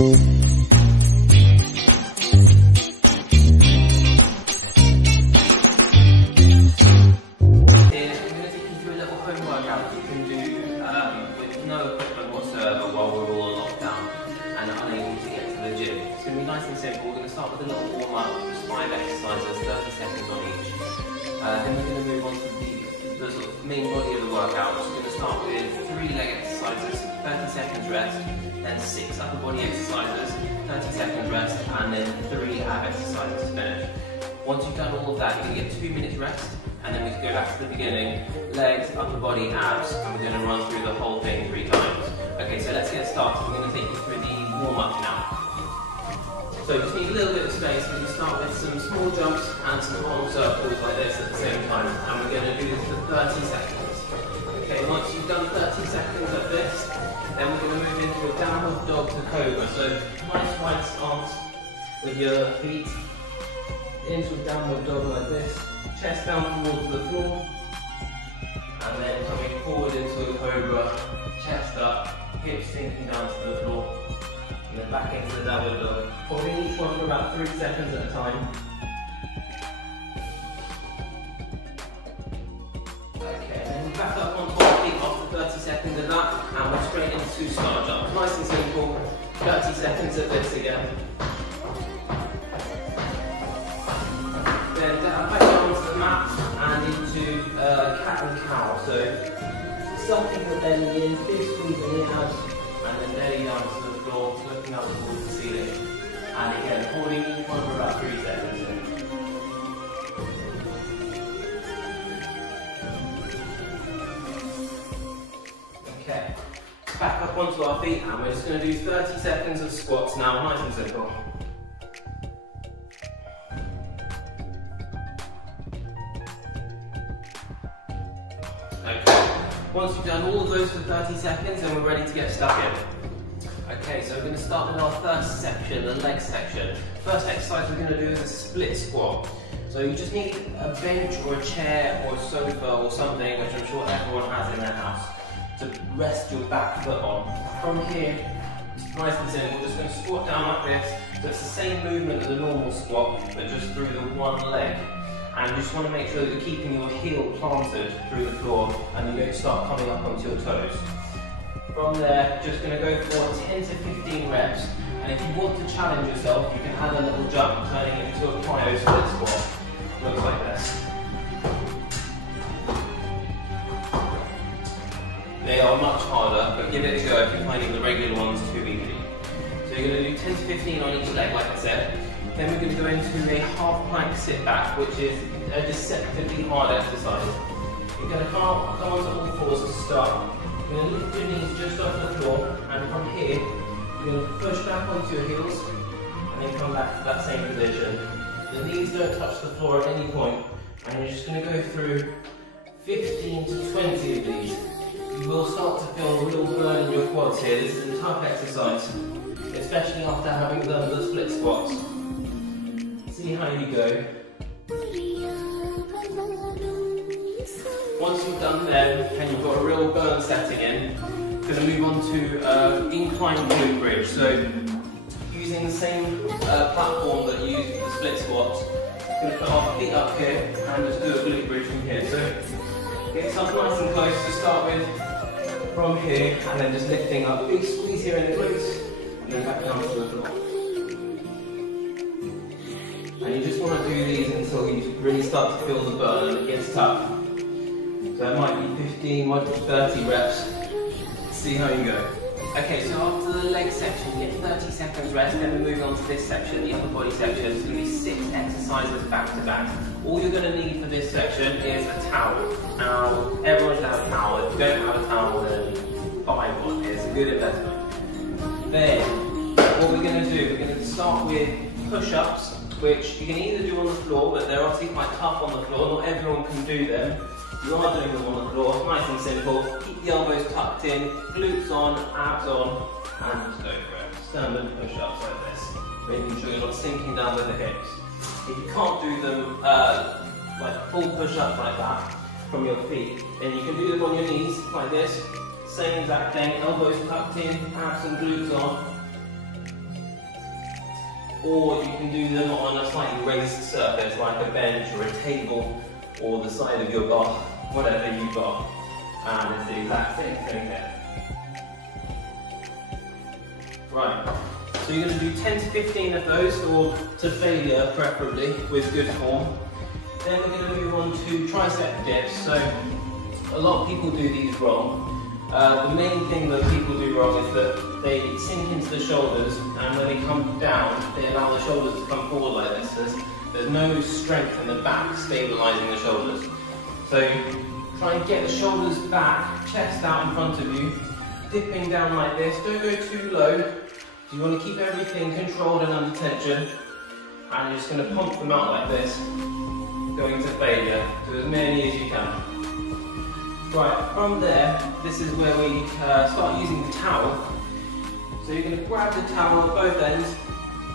Simple. We're going to start with a little warm up, just 5 exercises, 30 seconds on each. Then we're going to move on to the sort of main body of the workout. So we're going to start with 3 leg exercises, 30 seconds rest, then 6 upper body exercises, 30 seconds rest, and then 3 ab exercises to finish. Once you've done all of that, you're going to get 2 minutes rest, and then we can go back to the beginning, legs, upper body, abs, and we're going to run through the whole thing 3 times. Okay, so let's get started. We're going to take you through the warm up now. So you just need a little bit of space. We're going to start with some small jumps and some arm circles like this at the same time, and we're going to do this for 30 seconds. Okay, once you've done 30 seconds of this, then we're going to move into a downward dog to cobra. So nice wide stance with your feet into a downward dog like this, chest down towards the floor, and then coming forward into a cobra, chest up, hips sinking down to the floor. And then back into the downward dog, holding each one for about 3 seconds at a time. Okay, then back up onto our feet after 30 seconds of that, and we're straight into star jump. Nice and simple, 30 seconds of this again. Then back down to the mat and into cat and cow. So something with belly in, big squeeze in the abs, and then belly down to the floor, looking up towards the ceiling. And again, holding each one for about 3 seconds. Okay, back up onto our feet, and we're just going to do 30 seconds of squats now, nice and simple. Okay, once you've done all of those for 30 seconds, then we're ready to get stuck in. Okay, so we're going to start with our first section, the leg section. First exercise we're going to do is a split squat. So you just need a bench or a chair or a sofa or something, which I'm sure everyone has in their house, to rest your back foot on. From here, nice and simple, we're just going to squat down like this. So it's the same movement as a normal squat, but just through the one leg. And you just want to make sure that you're keeping your heel planted through the floor, and then you're going to start coming up onto your toes. From there, just going to go for 10 to 15 reps, and if you want to challenge yourself, you can add a little jump, turning it into a plyo split squat. Looks like this. They are much harder, but give it a go if you're finding the regular ones too easy. So you're going to do 10 to 15 on each leg, like I said. Then we're going to go into a half plank sit back, which is a deceptively hard exercise. You're going to come onto all fours to start. You're going to lift your knees just off the floor, and from here, you're going to push back onto your heels, and then come back to that same position. The knees don't touch the floor at any point, and you're just going to go through 15 to 20 of these. You will start to feel a real burn in your quads here. This is a tough exercise, especially after having done the split squats. See how you go. Once you've done them, and you've got a real burn setting in, we're going to move on to incline glute bridge. So, using the same platform that you used for the split squats, we're going to put our feet up here and just do a glute bridge from here. So, get yourself nice and close to start with, from here, and then just lifting up. Big squeeze here in the glutes, and then back down to the floor. And you just want to do these until you really start to feel the burn and it gets tough. So it might be 15, might be 30 reps. See how you go. Okay, so after the leg section, you get 30 seconds rest, then we move on to this section, the upper body section. It's going to be 6 exercises back to back. All you're going to need for this section is a towel. Now, everyone should have a towel. If you don't have a towel, then buy one. It's a good investment. Then, what we're going to do, we're going to start with push-ups, which you can either do on the floor, but they're obviously quite tough on the floor. Not everyone can do them. You are doing them on the floor, nice and simple. Keep the elbows tucked in, glutes on, abs on, and just go for it. Standard push-ups like this, making sure you're not sinking down with the hips. If you can't do them like full push-ups like that from your feet, then you can do them on your knees like this. Same exact thing, elbows tucked in, abs and glutes on. or you can do them on a slightly raised surface like a bench or a table or the side of your bar, whatever you've got. And it's the exact same thing here. Right, so you're going to do 10 to 15 of those, or to failure preferably, with good form. Then we're going to move on to tricep dips. So a lot of people do these wrong. The main thing that people do wrong is that they sink into the shoulders, and when they come down, they allow the shoulders to come forward like this. There's no strength in the back stabilising the shoulders. So try and get the shoulders back, chest out in front of you, dipping down like this. Don't go too low. You want to keep everything controlled and under tension, and you're just going to pump them out like this, going to failure. Do as many as you can. Right, from there, this is where we start using the towel. So you're going to grab the towel at both ends,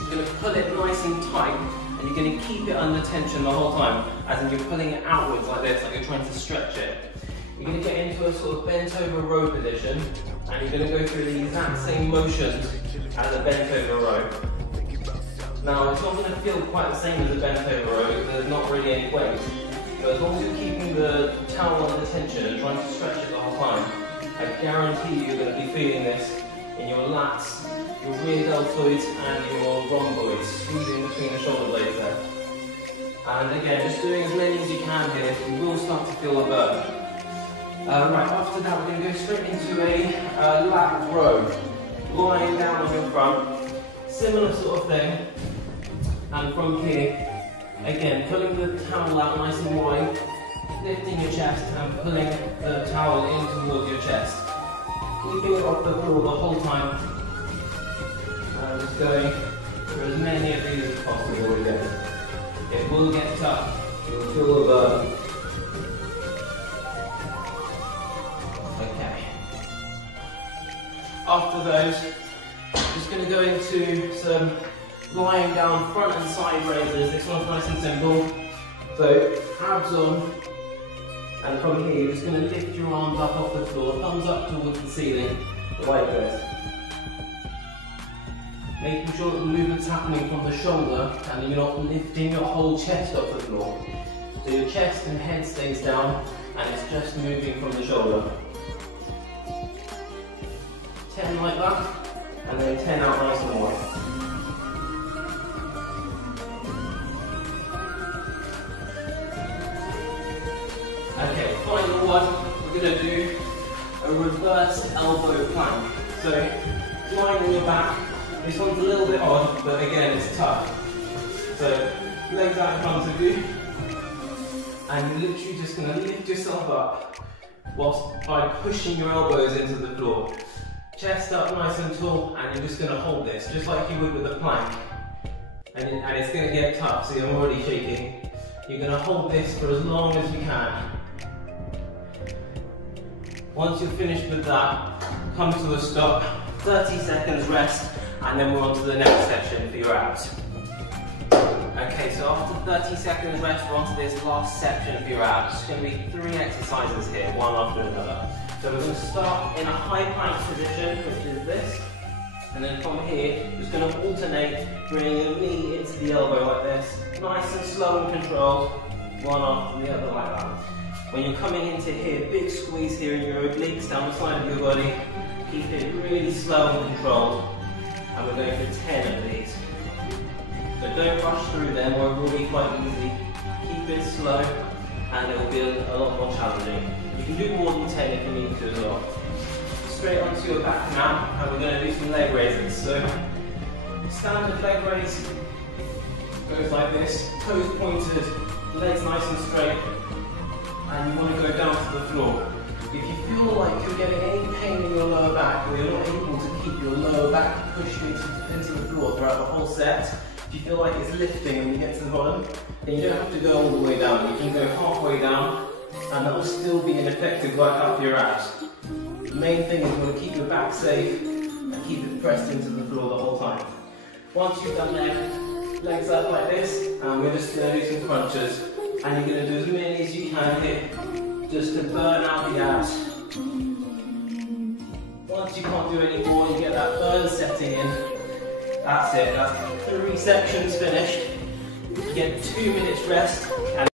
you're going to pull it nice and tight, and you're going to keep it under tension the whole time, as in you're pulling it outwards like this, like you're trying to stretch it. You're going to get into a sort of bent over row position, and you're going to go through the exact same motions as a bent over row. Now, it's not going to feel quite the same as a bent over row because there's not really any weight. But as long as you're keeping the towel under tension and trying to stretch it the whole time, I guarantee you're going to be feeling this in your lats, your rear deltoids and your rhomboids, squeezing between the shoulder blades there. And again, just doing as many as you can here, you will start to feel a burn. Right, after that we're going to go straight into a lat row, lying down on your front, similar sort of thing, and from here, again, pulling the towel out nice and wide, lifting your chest and pulling the towel in towards your chest. Keeping it off the floor the whole time. And just going through as many of these as possible again. It will get tough. You'll feel a burn. Okay. After those, just going to go into some lying down front and side raises. This one's nice and simple. So, abs on, and from here you're just going to lift your arms up off the floor, thumbs up towards the ceiling, like this. Making sure that the movement's happening from the shoulder and you're not lifting your whole chest off the floor. So your chest and head stays down and it's just moving from the shoulder. 10 like that, and then 10 out nice and wide. Okay, final one, we're going to do a reverse elbow plank. So, lying on your back, this one's a little bit odd, but again, it's tough. So, legs out in front of you, and you're literally just going to lift yourself up whilst by pushing your elbows into the floor. Chest up nice and tall, and you're just going to hold this, just like you would with a plank. And it's going to get tough, see I'm already shaking. You're going to hold this for as long as you can. Once you're finished with that, come to a stop, 30 seconds rest, and then we're on to the next section for your abs. Okay, so after 30 seconds rest, we're on to this last section for your abs. It's going to be 3 exercises here, one after another. So we're going to start in a high plank position, which is this, and then from here, we're just going to alternate, bringing your knee into the elbow like this, nice and slow and controlled, one after the other like that. When you're coming into here, big squeeze here in your obliques down the side of your body, keep it really slow and controlled, and we're going for 10 of these. So don't rush through them or it will be quite easy. Keep it slow and it will be a lot more challenging. You can do more than 10 if you need to as well. Straight onto your back now, and we're going to do some leg raises. So, standard leg raise goes like this, toes pointed, legs nice and straight, and you want to go down to the floor. If you feel like you're getting any pain in your lower back, or you're not able to keep your lower back pushed into the floor throughout the whole set, if you feel like it's lifting when you get to the bottom, then you don't have to go all the way down. You can go halfway down, and that will still be an effective workout for your abs. The main thing is you want to keep your back safe and keep it pressed into the floor the whole time. Once you've done that, legs up like this, and we're just going to do some crunches. And you're going to do as many as you can here, just to burn out the abs. Once you can't do any more, you get that burn setting in, That's it, that's 3 sections finished. You get 2 minutes rest. And